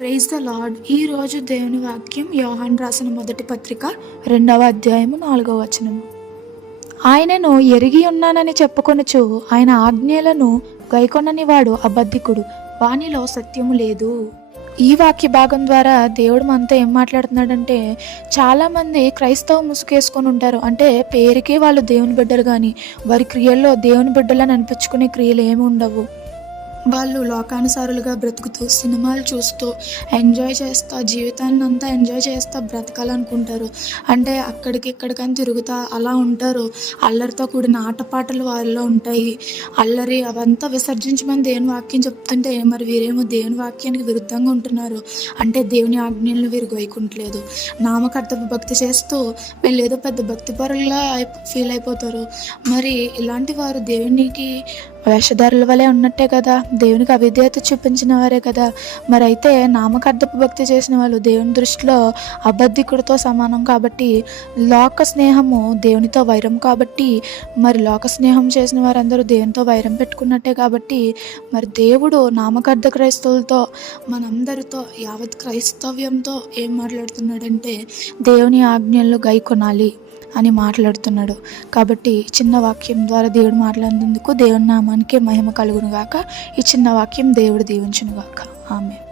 Praise the lord. ఈరోజు దేవుని వాక్యం యోహాను రాసిన మొదటి పత్రిక 2వ అధ్యాయము 4వ వచనము. ఆయనను ఎరిగి ఉన్నానని చెప్పుకొనుచు ఆయన ఆజ్ఞలను గైకొనని వాడు అబద్ధికుడు, వానిలో సత్యము లేదు. ఈ వాక్య భాగం ద్వారా దేవుడు మనతో ఏం మాట్లాడుతున్నాడంటే, చాలామంది క్రైస్తవ ముసుగేసుకొని ఉంటారు. అంటే పేరుకే వాళ్ళు దేవుని బిడ్డలు, కానీ వారి క్రియల్లో దేవుని బిడ్డలని అనిపించుకునే క్రియలు ఏమి ఉండవు. వాళ్ళు లోకానుసారులుగా బ్రతుకుతూ సినిమాలు చూస్తూ ఎంజాయ్ చేస్తూ జీవితాన్ని అంతా ఎంజాయ్ చేస్తూ బ్రతకాలనుకుంటారు. అంటే అక్కడికి ఇక్కడికని తిరుగుతా అలా ఉంటారు. అల్లరితో కూడిన ఆటపాటలు వారిలో ఉంటాయి. అల్లరి అవంతా విసర్జించమని దేవుని వాక్యం చెప్తుంటే మరి వీరేమో దేవుని వాక్యానికి విరుద్ధంగా ఉంటున్నారు. అంటే దేవుని ఆజ్ఞలను వీరు గైకుంటలేదు. నామకర్తవ్య భక్తి చేస్తూ వీళ్ళు ఏదో పెద్ద భక్తి పరుల్లా ఫీల్ అయిపోతారు. మరి ఇలాంటి వారు దేవునికి వేషధారుల వలె ఉన్నట్టే కదా, దేవునికి అవిధేయత చూపించిన వారే కదా. మరి అయితే నామకర్తపు భక్తి చేసిన వాళ్ళు దేవుని దృష్టిలో అబద్ధికుడితో సమానం. కాబట్టి లోక స్నేహము దేవునితో వైరం. కాబట్టి మరి లోక స్నేహం చేసిన వారందరూ దేవునితో వైరం పెట్టుకున్నట్టే. కాబట్టి మరి దేవుడు నామకర్త క్రైస్తవులతో, మనందరితో, యావత్ క్రైస్తవ్యంతో ఏం మాట్లాడుతున్నాడంటే దేవుని ఆజ్ఞలను గైకొనాలి అని మాట్లాడుతున్నాడు. కాబట్టి చిన్న వాక్యం ద్వారా దేవుడు మాట్లాడినందుకు దేవుని నామానికి మహిమ కలుగును గాక. ఈ చిన్న వాక్యం దేవుడు దీవించును గాక. ఆమేన్.